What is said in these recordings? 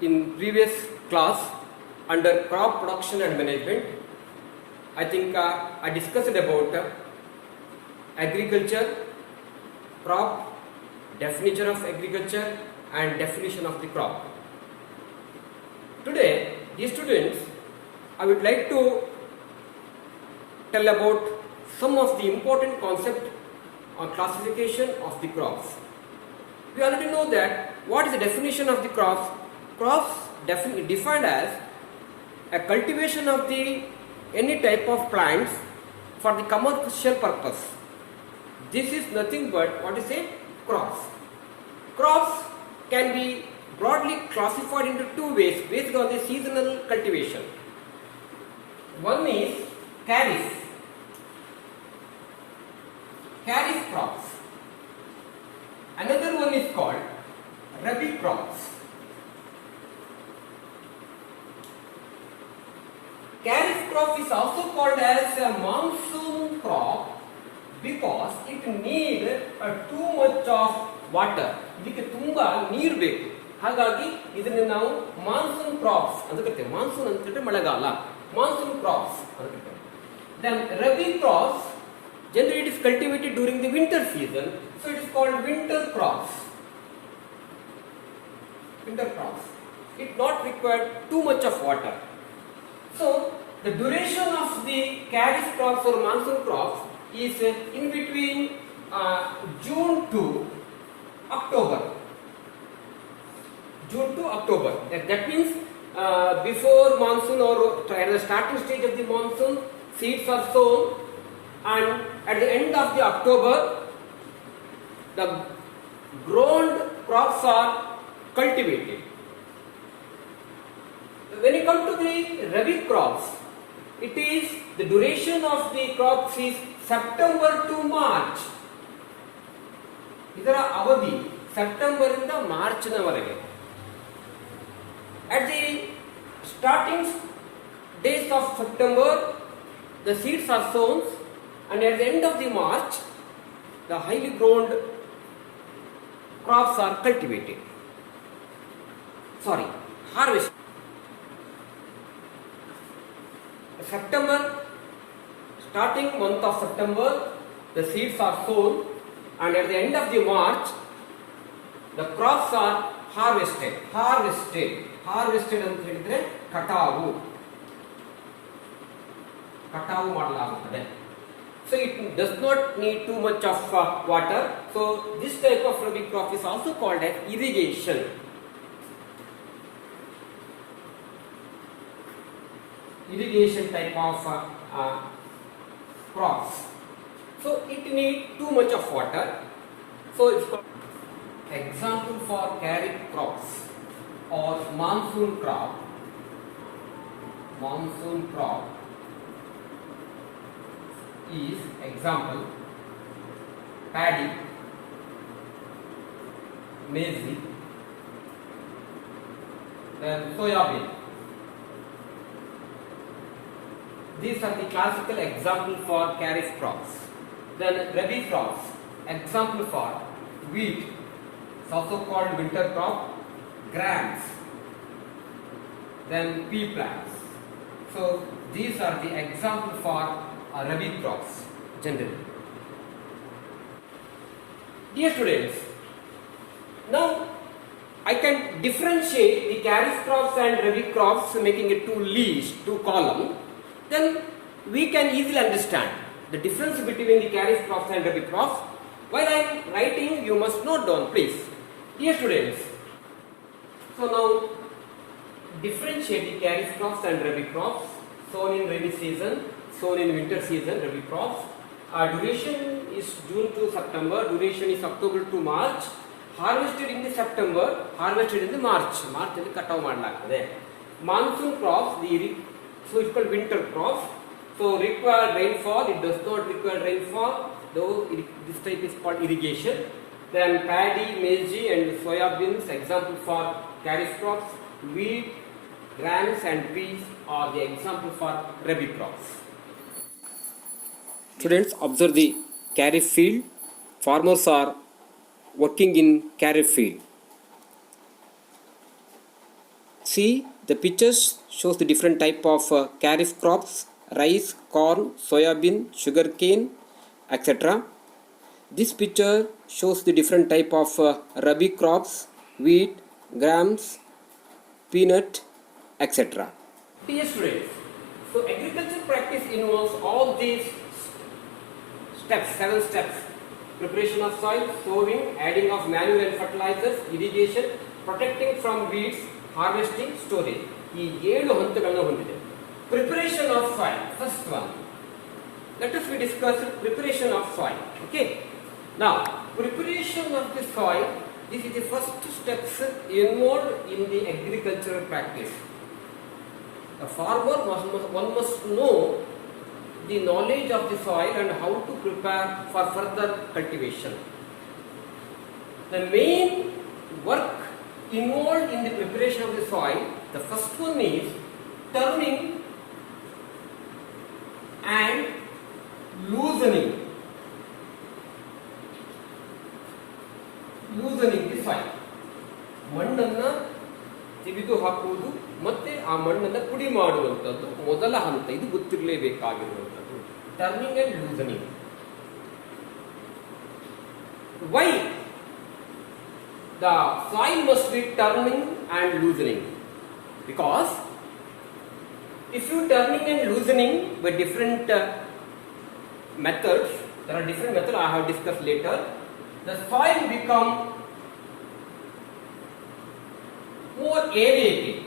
in previous class under crop production and management, I think I discussed about agriculture, crop, definition of agriculture and definition of the crop. Today, dear students, I would like to tell about some of the important concepts on classification of the crops. We already know that what is the definition of the crops. Crops defined as a cultivation of the any type of plants for the commercial purpose. This is nothing but what is a crops. Crops can be broadly classified into two ways based on the seasonal cultivation. One is kharif crops. Another one is called rabi crops. Kharif crop is also called as a monsoon crop because it needs too much of water. ಇದಕ್ಕೆ ತುಂಬಾ ನೀರು ಬೇಕು. ಹಾಗಾಗಿ ಇದನ್ನು ನಾವು monsoon crops ಅಂತ ಕರೀತೇವೆ. Monsoon ಅಂತ ಹೇಳಿದ್ರೆ ಮಳೆಗಾಲ. ಮಾನ್ಸೂನ್ ಕ್ರಾಪ್ಸ್ ಅಂತ ಕರೀತೇವೆ. Then rabi crops, generally it is cultivated during the winter season, so it is called winter crops. Winter crops. It not required too much of water. So the duration of the kharif crops or monsoon crops is in between June to October. June to October. That means before monsoon or at the starting stage of the monsoon, seeds are sown, and at the end of the October, the grown crops are cultivated. When you come to the rabi crops, it is the duration of the crops is September to March. ಇದರ ಅವಧಿ September ಇಂದ March ನವರೆಗೆ. At the starting days of September, the seeds are sown, and at the end of the March, the highly grown crops are cultivated. Harvest. September, starting month of September, the seeds are sown, and at the end of the March, the crops are harvested ಅಂತ ಹೇಳಿದ್ರೆ ಕಟಾವು ಮಾಡಲಾಗುತ್ತದೆ. So it does not need too much of water. So this type of rabi crop is also called as irrigation. Irrigation type of crops. So it need too much of water. So it's called example for kharif crops or monsoon crop. Monsoon crop is example paddy, maize, then soybean. These are the classical example for kharif crops. Then rabi crops, example for wheat, it's also called winter crop, grams, then pea plants. So these are the example for rabi crops generally. Dear students, now I can differentiate the kharif crops and rabi crops, making it two columns. Then we can easily understand the difference between the kharif crops and rabi crops. While I am writing, you must note down, please. Dear students, so now differentiate the kharif crops and rabi crops. Sown in rainy season, sown in winter season, rabi crops. Duration is June to September, duration is October to March. Harvested in the September, harvested in the March. March alli katavu madalagtade. Monsoon crops, so it's called winter crops. So require rainfall, it does not require rainfall, though this type is called irrigation. Then paddy, maize and soybeans, example for kharif crops. Wheat, grams and peas are the example for rabi crops. Students, observe the kharif field. Farmers are working in kharif field. See, the pictures shows the different type of kharif crops, rice, corn, soybean, sugarcane, etc. This picture shows the different type of rabi crops, wheat, grams, peanut, etc. Dear students, so agriculture practice involves all these steps, 7 steps. Preparation of soil, sowing, adding of manure and fertilizers, irrigation, protecting from weeds, harvesting, storage. ಈ 7 ಹಂತಗಳನ್ನು ಹೊಂದಿದೆ. Preparation of soil, first one. Let us we discuss preparation of soil. Okay. Now, preparation of the soil, this is the first steps involved in the agricultural practice. A farmer one must know the knowledge of the soil and how to prepare for further cultivation. The main work involved in the preparation of the soil, the first one is turning and loosening the soil. ಮಣ್ಣನ್ನು ತೆಗೆದು ಹಾಕುವುದು ಮತ್ತೆ ಆ ಮಣ್ಣನ್ನು ಪುಡಿ ಮಾಡುವಂಥದ್ದು ಮೊದಲ ಹಂತ. ಇದು ಗೊತ್ತಿರಲೇಬೇಕಾಗಿರುವಂಥದ್ದು, turning and loosening. Why the soil must be turning and loosening? Because if you turning and loosening by different methods, there are different methods I have discussed later, the soil become more aerated.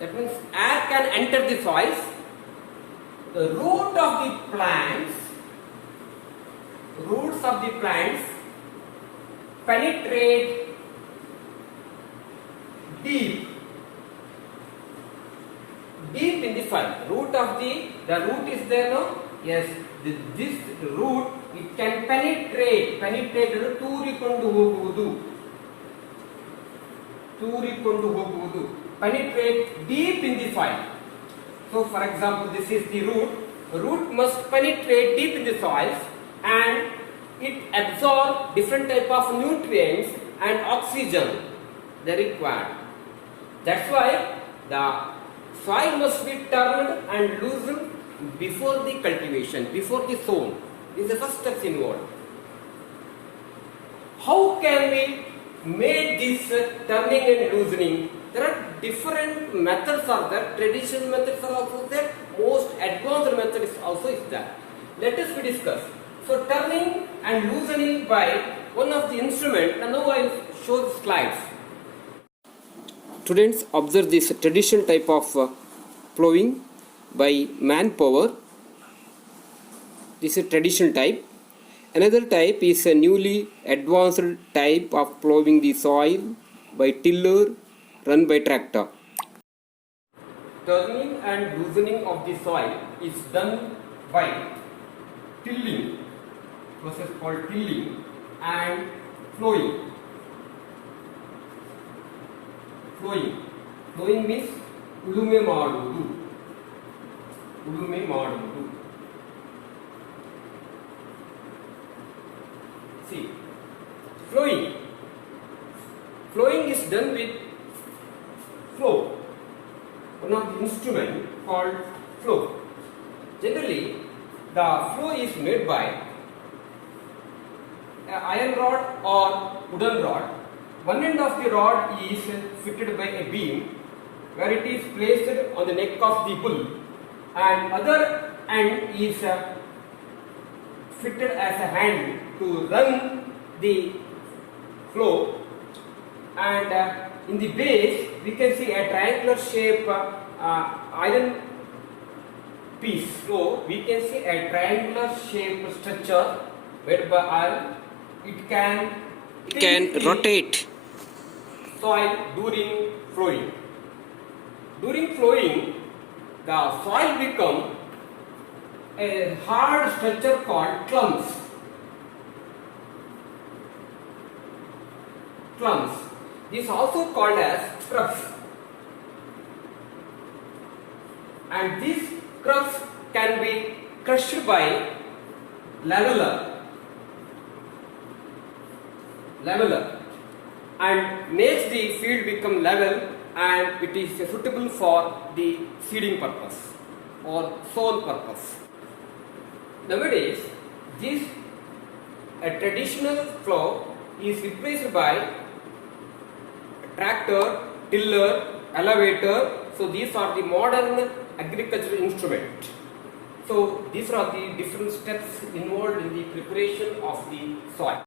That means air can enter the soils. The roots of the plants penetrate deep in the soil. The root is there, no? Yes, this root, it can penetrate ತೂರಿಕೊಂಡು ಹೋಗುವುದು, penetrate deep in the soil. So for example, this is the root. Root must penetrate deep in the soils and it absorbs different type of nutrients and oxygen they require. That's why the soil must be turned and loosened before the cultivation, before the sown. This is the first step involved. How can we make this turning and loosening? There are different methods are there. Traditional methods are also there. Most advanced methods also is there. Let us discuss. So turning and loosening by one of the instruments, and now I will show the slides. Students, observe this traditional type of plowing by manpower. This is traditional type. Another type is a newly advanced type of plowing the soil by tiller run by tractor. Turning and loosening of the soil is done by tilling, process called tilling, and flowing. Flowing means ಉಳುಮೆ ಮಾಡುವುದು. See, flowing is done with flow, one of the instrument called flow. Generally, the flow is made by an iron rod or wooden rod. One end of the rod is fitted by a beam where it is placed on the neck of the bull, and other end is fitted as a hand to run the flow, and in the base we can see a triangular shape iron piece. So we can see a triangular shaped structure whereby iron it can rotate soil during flowing. During flowing, the soil become a hard structure called clumps. This is also called as scrubs. And these scrubs can be crushed by leveler. and makes the field become level, and it is suitable for the seeding purpose or soil purpose. Nowadays, this a traditional plough is replaced by tractor, tiller, elevator. So these are the modern agricultural instruments. So these are the different steps involved in the preparation of the soil.